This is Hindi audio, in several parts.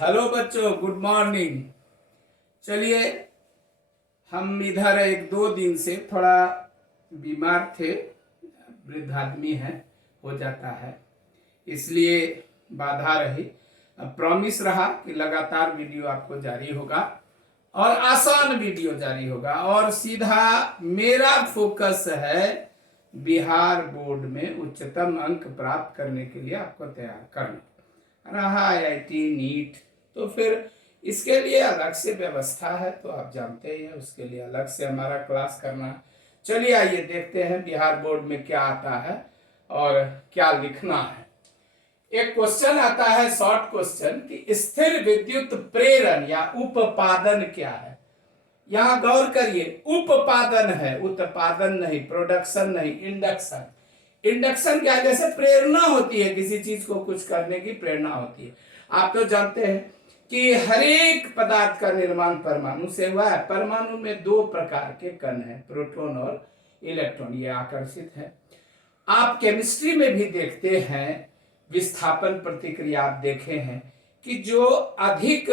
हेलो बच्चों, गुड मॉर्निंग। चलिए, हम इधर एक दो दिन से थोड़ा बीमार थे। वृद्ध आदमी है, हो जाता है, इसलिए बाधा रही। अब प्रॉमिस रहा कि लगातार वीडियो आपको जारी होगा और आसान वीडियो जारी होगा। और सीधा मेरा फोकस है बिहार बोर्ड में उच्चतम अंक प्राप्त करने के लिए आपको तैयार करना। रहा आईआईटी नीट, तो फिर इसके लिए अलग से व्यवस्था है, तो आप जानते ही हैं, उसके लिए अलग से हमारा क्लास करना। चलिए आइए देखते हैं बिहार बोर्ड में क्या आता है और क्या लिखना है। एक क्वेश्चन आता है, शॉर्ट क्वेश्चन, कि स्थिर विद्युत प्रेरण या उपपादन क्या है। यहां गौर करिए, उपपादन है, उत्पादन नहीं, प्रोडक्शन नहीं, इंडक्शन। इंडक्शन क्या है? जैसे प्रेरणा होती है, किसी चीज को कुछ करने की प्रेरणा होती है। आप तो जानते हैं कि हर एक पदार्थ का निर्माण परमाणु से हुआ है। परमाणु में दो प्रकार के कण हैं, प्रोटॉन और इलेक्ट्रॉन, ये आकर्षित है। आप केमिस्ट्री में भी देखते हैं, विस्थापन प्रतिक्रिया आप देखे हैं कि जो अधिक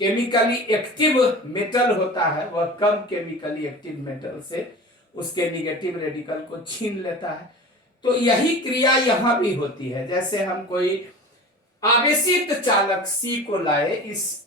केमिकली एक्टिव मेटल होता है वह कम केमिकली एक्टिव मेटल से उसके निगेटिव रेडिकल को छीन लेता है। तो यही क्रिया यहां भी होती है। जैसे हम कोई आवेशित चालक सी को लाए, इस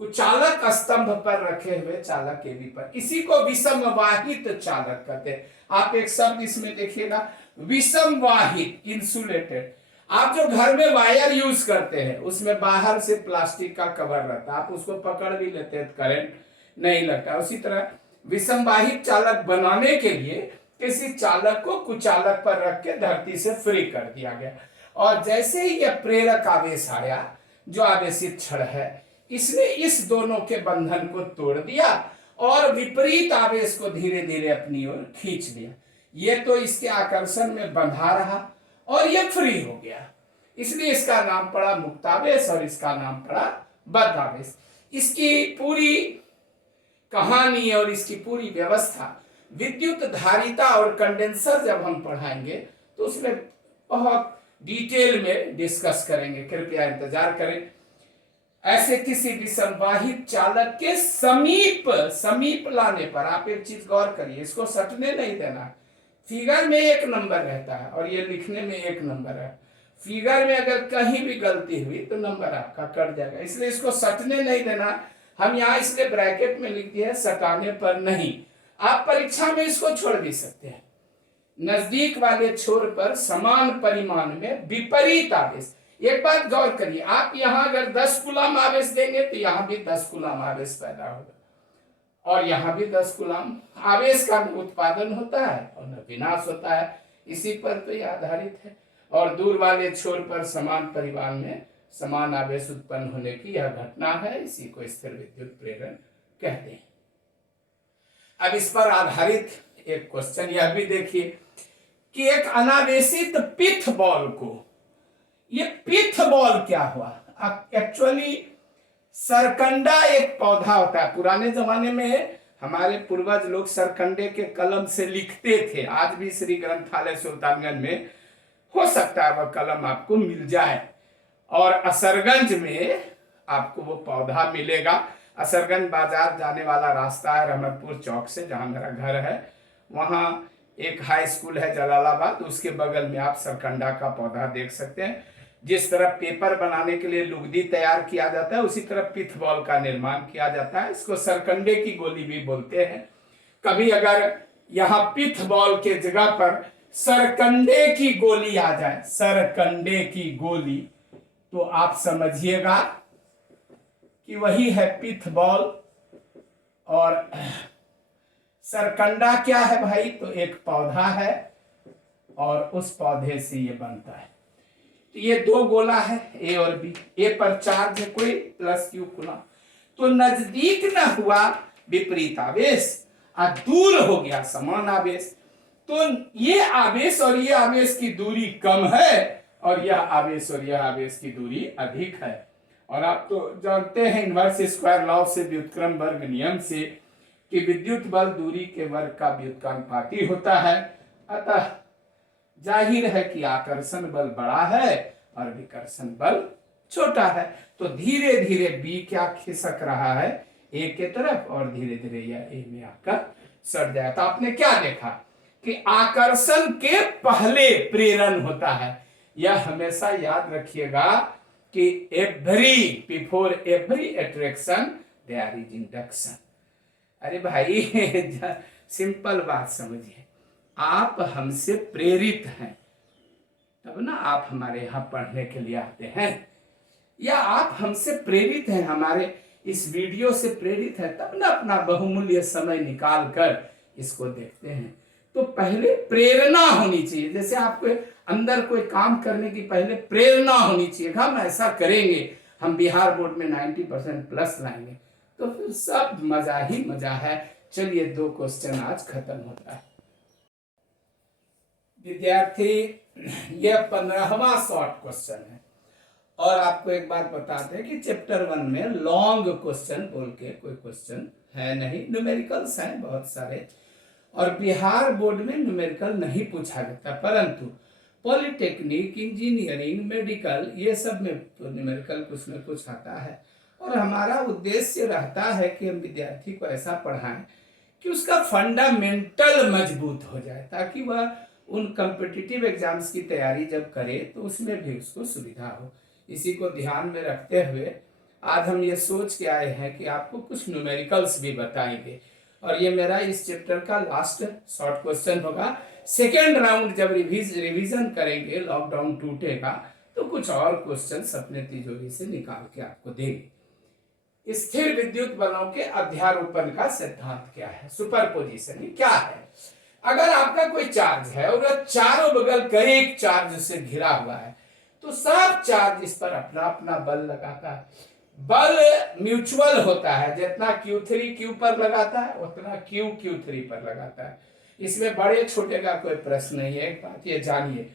कुचालक स्तंभ पर रखे हुए चालक केवी पर, इसी को विषमवाहित चालक कहते हैं। आप एक शब्द इसमें देखिएगा, विषमवाहित, इंसुलेटेड। आप जो घर में वायर यूज करते हैं उसमें बाहर से प्लास्टिक का कवर रहता है, आप उसको पकड़ भी लेते हैं, करंट नहीं लगता। उसी तरह विषमवाहित चालक बनाने के लिए किसी चालक को कुचालक पर रख के धरती से फ्री कर दिया गया, और जैसे ही यह प्रेरक आवेश आया, जो आवेशित छड़ है, इसने इस दोनों के बंधन को तोड़ दिया और विपरीत आवेश को धीरे धीरे अपनी ओर खींच लिया। ये तो इसके आकर्षण में बंधा रहा और ये फ्री हो गया, इसलिए इसका नाम पड़ा मुक्तावेश और इसका नाम पड़ा बद्धावेश। इसकी पूरी कहानी और इसकी पूरी व्यवस्था विद्युत धारिता और कंडेंसर जब हम पढ़ाएंगे तो उसमें बहुत डिटेल में डिस्कस करेंगे, कृपया इंतजार करें। ऐसे किसी विषमवाहित चालक के समीप लाने पर आप एक चीज गौर करिए, इसको सटने नहीं देना। फिगर में एक नंबर रहता है और ये लिखने में एक नंबर है। फिगर में अगर कहीं भी गलती हुई तो नंबर आपका कट जाएगा, इसलिए इसको सटने नहीं देना। हम यहाँ इसलिए ब्रैकेट में लिख दिया है, सटाने पर नहीं। आप परीक्षा में इसको छोड़ भी सकते हैं। नजदीक वाले छोर पर समान परिमाण में विपरीत आवेश। एक बात गौर करिए, आप यहां अगर 10 कूलम आवेश देंगे तो यहां भी 10 कूलम आवेश पैदा होगा, और यहां भी 10 कूलम। आवेश का उत्पादन होता है और न विनाश होता है, इसी पर तो यह आधारित है। और दूर वाले छोर पर समान परिमाण में समान आवेश उत्पन्न होने की यह घटना है, इसी को स्थिर विद्युत प्रेरण कहते हैं। अब इस पर आधारित एक क्वेश्चन यह भी देखिए कि एक अनावेशित पिथ बॉल को, ये पिथ बॉल क्या हुआ? एक्चुअली सरकंडा एक पौधा होता है। पुराने जमाने में हमारे पूर्वज लोग सरकंडे के कलम से लिखते थे। आज भी श्री ग्रंथालय सुल्तानगंज में हो सकता है वह कलम आपको मिल जाए, और असरगंज में आपको वो पौधा मिलेगा। असरगंज बाजार जाने वाला रास्ता है रहमतपुर चौक से, जहां मेरा घर है, वहां एक हाई स्कूल है जलालाबाद, उसके बगल में आप सरकंडा का पौधा देख सकते हैं। जिस तरह पेपर बनाने के लिए लुगदी तैयार किया जाता है, उसी तरह पिथ बॉल का निर्माण किया जाता है। इसको सरकंडे की गोली भी बोलते हैं। कभी अगर यहां पिथ बॉल के जगह पर सरकंडे की गोली आ जाए, सरकंडे की गोली, तो आप समझिएगा कि वही है पिथ बॉल। और सरकंडा क्या है भाई? तो एक पौधा है और उस पौधे से ये बनता है। तो ये दो गोला है, ए और बी। ए पर चार्ज है कोई, प्लस क्यू कूलम। तो नजदीक न हुआ विपरीत आवेश और दूर हो गया समान आवेश। तो ये आवेश और ये आवेश की दूरी कम है और यह आवेश और यह आवेश की दूरी अधिक है। और आप तो जानते हैं इनवर्स स्क्वायर लॉ से, व्युत्क्रम वर्ग नियम से, कि विद्युत बल दूरी के वर्ग का व्युत्क्रमानुपाती होता है। अतः जाहिर है कि आकर्षण बल बड़ा है और विकर्षण बल छोटा है, तो धीरे धीरे बी क्या खिसक रहा है ए के तरफ, और धीरे धीरे यह ए में आकर सट जाए। तो आपने क्या देखा कि आकर्षण के पहले प्रेरण होता है। यह हमेशा याद रखिएगा कि before every attraction there is induction. अरे भाई सिंपल बात समझिए, आप हमसे प्रेरित हैं तब ना आप हमारे यहाँ पढ़ने के लिए आते हैं, या आप हमसे प्रेरित हैं, हमारे इस वीडियो से प्रेरित है, तब ना अपना बहुमूल्य समय निकाल कर इसको देखते हैं। तो पहले प्रेरणा होनी चाहिए, जैसे आपको अंदर कोई काम करने की पहले प्रेरणा होनी चाहिए, हम ऐसा करेंगे, हम बिहार बोर्ड में 90% प्लस लाएंगे, तो फिर सब मजा ही मजा है। चलिए 2 क्वेश्चन आज खत्म होता है। विद्यार्थी, यह 15वां शॉर्ट क्वेश्चन है, और आपको एक बात बताते हैं कि चैप्टर 1 में लॉन्ग क्वेश्चन बोल के कोई क्वेश्चन है नहीं, न्यूमेरिकल्स हैं बहुत सारे, और बिहार बोर्ड में न्यूमेरिकल नहीं पूछा जाता, परंतु पॉलिटेक्निक, इंजीनियरिंग, मेडिकल, ये सब में तो न्यूमेरिकल कुछ न कुछ आता है। और हमारा उद्देश्य रहता है कि हम विद्यार्थी को ऐसा पढ़ाएं कि उसका फंडामेंटल मजबूत हो जाए, ताकि वह उन कॉम्पिटिटिव एग्जाम्स की तैयारी जब करे तो उसमें भी उसको सुविधा हो। इसी को ध्यान में रखते हुए आज हम ये सोच के आए हैं कि आपको कुछ न्यूमेरिकल्स भी बताएंगे, और ये मेरा इस चैप्टर का लास्ट शॉर्ट क्वेश्चन होगा। सेकेंड राउंड जब रिवीजन करेंगे, लॉकडाउन टूटेगा, तो कुछ और क्वेश्चन अपने तिजोरी से निकाल के आपको देंगे। स्थिर विद्युत बलों के अध्यारोपण का सिद्धांत क्या है? सुपरपोजिशन क्या है? अगर आपका कोई चार्ज है और चारों बगल का एक चार्ज से घिरा हुआ है, तो सब चार्ज इस पर अपना अपना बल लगाता है। बल म्यूचुअल होता है, जितना Q3 Q पर लगाता है उतना Q Q3 पर लगाता है। इसमें बड़े छोटे का कोई प्रश्न नहीं है। एक बात ये जानिए,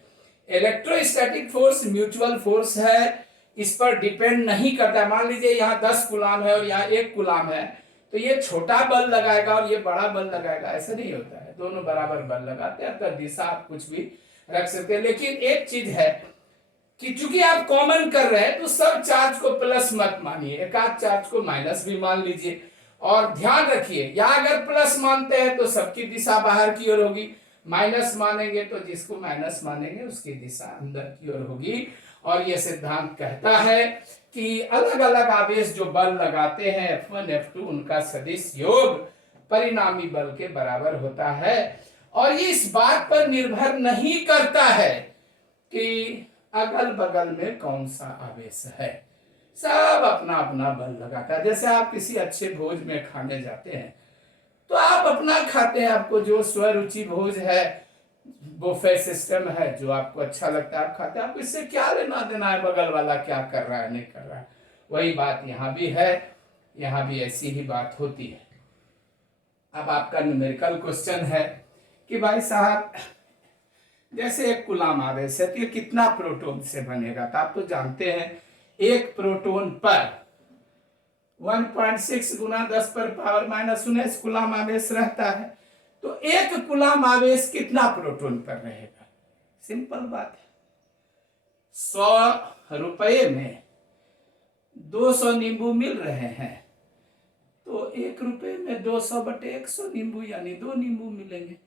इलेक्ट्रोस्टैटिक फोर्स म्यूचुअल फोर्स है, इस पर डिपेंड नहीं करता। मान लीजिए यहाँ 10 कूलाम है और यहाँ 1 कूलाम है, तो ये छोटा बल लगाएगा और ये बड़ा बल लगाएगा, ऐसा नहीं होता है, दोनों बराबर बल लगाते हैं। तो दिशा आप कुछ भी रख सकते हैं, लेकिन एक चीज है कि चूंकि आप कॉमन कर रहे हैं तो सब चार्ज को प्लस मत मानिए, एक आध चार्ज को माइनस भी मान लीजिए। और ध्यान रखिए, या अगर प्लस मानते हैं तो सबकी दिशा बाहर की ओर होगी, माइनस मानेंगे तो जिसको माइनस मानेंगे उसकी दिशा अंदर की ओर होगी। और यह सिद्धांत कहता है कि अलग अलग आवेश जो बल लगाते हैं F1 F2, उनका सदिश योग परिणामी बल के बराबर होता है। और ये इस बात पर निर्भर नहीं करता है कि अगल बगल में कौन सा आवेश है, सब अपना अपना बल लगाता है। जैसे आप किसी अच्छे भोज में खाने जाते हैं तो आप अपना खाते हैं, आपको जो स्वरुचि भोज है, बुफे सिस्टम है, जो आपको अच्छा लगता है आप खाते हैं, आपको इससे क्या लेना देना है बगल वाला क्या कर रहा है नहीं कर रहा है। वही बात यहाँ भी है, यहाँ भी ऐसी ही बात होती है। अब आपका न्यूमेरिकल क्वेश्चन है कि भाई साहब, जैसे एक कूलाम आवेश है तो ये कितना प्रोटॉन से बनेगा? तो आप तो जानते हैं एक प्रोटॉन पर 1.6 गुना 10 पर पावर -19 कूलाम आवेश रहता है। तो एक कूलाम आवेश कितना प्रोटॉन पर रहेगा? सिंपल बात है, 100 रुपये में 200 नींबू मिल रहे हैं, तो 1 रुपये में 200/100 नींबू, यानी 2 नींबू मिलेंगे।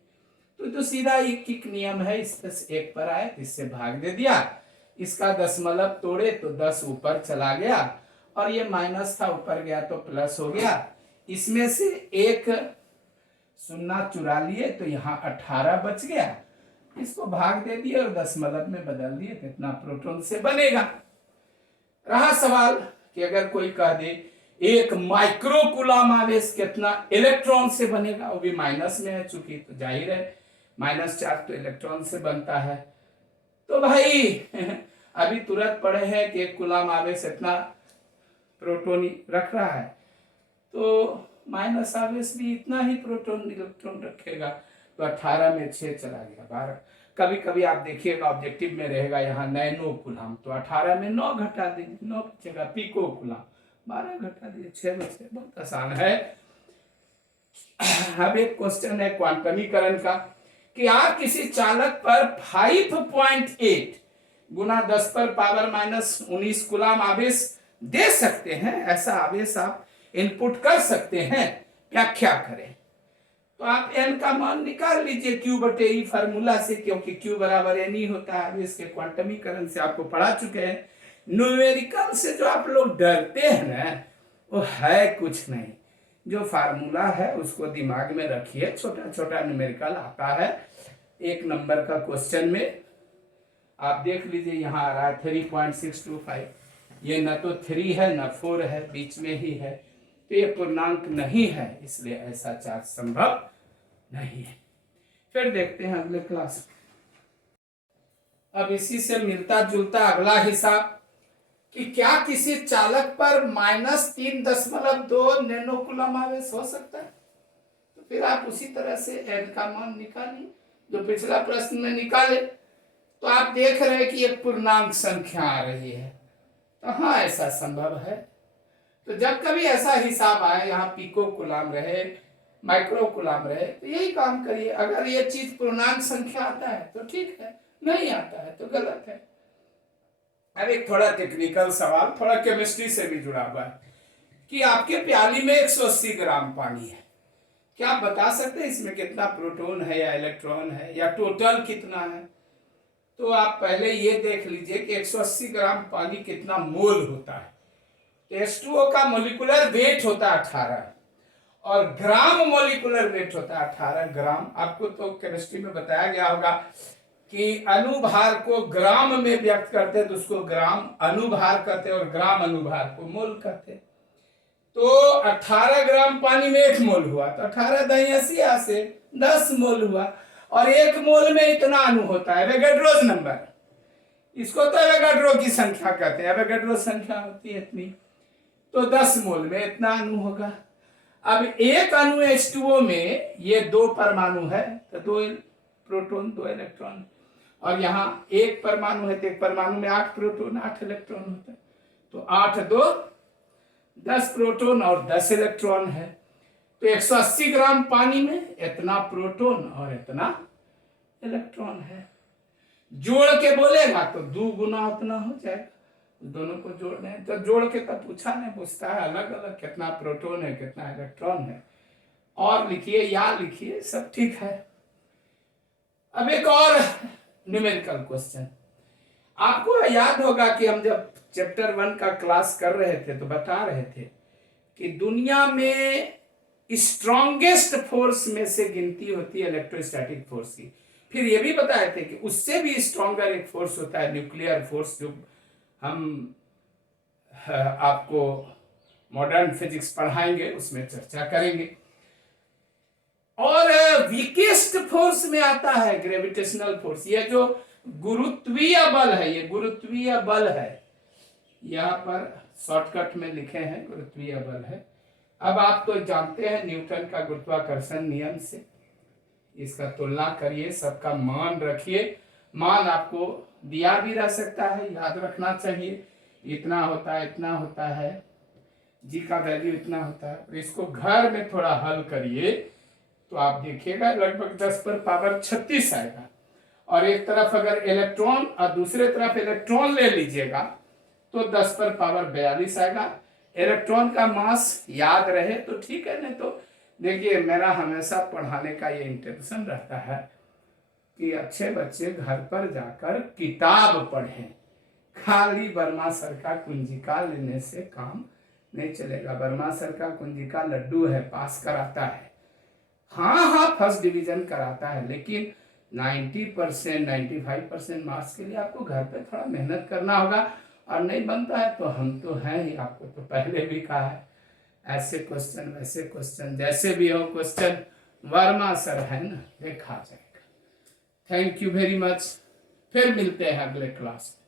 तो सीधा एक नियम है, इस 1 पर आए तो इससे भाग दे दिया, इसका दशमलव तोड़े तो 10 ऊपर चला गया, और ये माइनस था ऊपर गया तो प्लस हो गया। इसमें से 1 शून्य चुरा लिए तो यहाँ 18 बच गया, इसको भाग दे दिए और दशमलव में बदल दिए, तो इतना प्रोटॉन से बनेगा। रहा सवाल कि अगर कोई कह दे 1 माइक्रो कूलाम आवेश कितना इलेक्ट्रॉन से बनेगा, वो भी माइनस में है चूंकि, तो जाहिर है माइनस चार्ज तो इलेक्ट्रॉन से बनता है। तो भाई अभी तुरंत पढ़े हैं कि 1 कूलाम आवेश इतना प्रोटॉन रख रहा है, तो माइनस आवेश भी इतना ही प्रोटॉन इलेक्ट्रॉन रखेगा। तो 18 में 6 चला गया 12। कभी कभी आप देखिएगा ऑब्जेक्टिव में रहेगा यहाँ नैनो कूलाम, तो 18 में 9 घटा दीजिए, 9 की जगह पिको कूलाम, 12 घटा दीजिए, 6 में से। बहुत आसान है। अब एक क्वेश्चन है क्वांटमीकरण का कि आप किसी चालक पर 5.8 गुना 10 पर पावर -19 कूलाम आवेश दे सकते हैं। ऐसा आवेश आप इनपुट कर सकते हैं, व्याख्या करें। तो आप n का मान निकाल लीजिए Q/E फार्मूला से, क्योंकि Q बराबर n ही होता है। आवेश के क्वांटमीकरण से आपको पढ़ा चुके हैं। न्यूमेरिकल से जो आप लोग डरते हैं ना, वो है कुछ नहीं। जो फार्मूला है उसको दिमाग में रखिए। छोटा छोटा न्यूमेरिकल आता है 1 नंबर का क्वेश्चन में। आप देख लीजिए, यहाँ आ रहा है 3.625। ये न तो 3 है न 4 है, बीच में ही है। तो ये पूर्णांक नहीं है, इसलिए ऐसा चार्ज संभव नहीं है। फिर देखते हैं अगले क्लास में। अब इसी से मिलता जुलता अगला हिसाब कि क्या किसी चालक पर -3.2 नैनो कूलम आवेश हो सकता है। तो फिर आप उसी तरह से n का मान निकालिए जो पिछला प्रश्न में निकाले। तो आप देख रहे हैं कि एक पूर्णांक संख्या आ रही है, तो हाँ ऐसा संभव है। तो जब कभी ऐसा हिसाब आए, यहाँ पिको कूलम रहे, माइक्रो कूलम रहे, तो यही काम करिए। अगर ये चीज पूर्णांक संख्या आता है तो ठीक है, नहीं आता है तो गलत है। अब एक थोड़ा टेक्निकल सवाल, थोड़ा केमिस्ट्री से भी जुड़ा हुआ है कि आपके प्याली में 180 ग्राम पानी है। क्या आप बता सकते हैं इसमें कितना प्रोटॉन है या इलेक्ट्रॉन है या टोटल कितना है? तो आप पहले ये देख लीजिए कि 180 ग्राम पानी कितना मोल होता है। H2O का मोलिकुलर वेट होता है 18 और ग्राम मोलिकुलर वेट होता है 18 ग्राम। आपको तो केमिस्ट्री में बताया गया होगा कि अनुभार को ग्राम में व्यक्त करते हैं तो उसको ग्राम अनुभार कहते हैं और ग्राम अनुभार को मोल कहते हैं। तो 18 ग्राम पानी में 1 मोल हुआ, तो 18 × 80 से 10 मोल हुआ। और 1 मोल में इतना अणु होता है, एवोगैड्रो नंबर। इसको तो एवोगैड्रो की संख्या कहते हैं, एवोगैड्रो संख्या होती है इतनी। तो 10 मोल में इतना अणु होगा। अब एक अणु H2O में ये 2 परमाणु है, तो 2 प्रोटॉन 2 इलेक्ट्रॉन, और यहाँ 1 परमाणु है तो 1 परमाणु में 8 प्रोटॉन 8 इलेक्ट्रॉन होता है। तो 8 2 10 प्रोटॉन और 10 इलेक्ट्रॉन है। तो 180 ग्राम पानी में इतना प्रोटॉन और इतना इलेक्ट्रॉन है। जोड़ के बोलेगा तो 2 गुना उतना हो जाएगा। दोनों को जोड़ने हैं तो जोड़ के तब पूछा नहीं, पूछता है अलग अलग कितना प्रोटॉन है कितना इलेक्ट्रॉन है, और लिखिए या लिखिए, सब ठीक है। अब एक और न्यूमेरिकल क्वेश्चन। आपको याद होगा कि हम जब चैप्टर 1 का क्लास कर रहे थे तो बता रहे थे कि दुनिया में स्ट्रॉन्गेस्ट फोर्स में से गिनती होती है इलेक्ट्रोस्टैटिक फोर्स की। फिर ये भी बताए थे कि उससे भी स्ट्रॉन्गर एक फोर्स होता है न्यूक्लियर फोर्स, जो हम आपको मॉडर्न फिजिक्स पढ़ाएंगे उसमें चर्चा करेंगे। और वीकेस्ट फोर्स में आता है ग्रेविटेशनल फोर्स। ये जो गुरुत्वीय बल है, ये गुरुत्वीय बल है, यहाँ पर शॉर्टकट में लिखे हैं गुरुत्वीय बल है। अब आप तो जानते हैं न्यूटन का गुरुत्वाकर्षण नियम से, इसका तुलना करिए, सबका मान रखिए। मान आपको दिया भी रह सकता है, याद रखना चाहिए, इतना होता है इतना होता है, जी का वैल्यू इतना होता है। और इसको घर में थोड़ा हल करिए तो आप देखिएगा लगभग 10 पर पावर 36 आएगा। और एक तरफ अगर इलेक्ट्रॉन और दूसरे तरफ इलेक्ट्रॉन ले लीजिएगा तो 10 पर पावर 42 आएगा। इलेक्ट्रॉन का मास याद रहे तो ठीक है, नहीं तो देखिए मेरा हमेशा पढ़ाने का ये इंटेंशन रहता है कि अच्छे बच्चे घर पर जाकर किताब पढ़ें। खाली वर्मा सर का कुंजिका लेने से काम नहीं चलेगा। वर्मा सर का कुंजिका लड्डू है, पास कराता है, हाँ फर्स्ट डिवीजन कराता है, लेकिन 90% 95% मार्क्स के लिए आपको घर पे थोड़ा मेहनत करना होगा। और नहीं बनता है तो हम तो हैं ही, आपको तो पहले भी कहा है, ऐसे क्वेश्चन वैसे क्वेश्चन, जैसे भी हो क्वेश्चन वर्मा सर है ना, देखा जाएगा। Thank you very much. फिर मिलते हैं अगले क्लास में।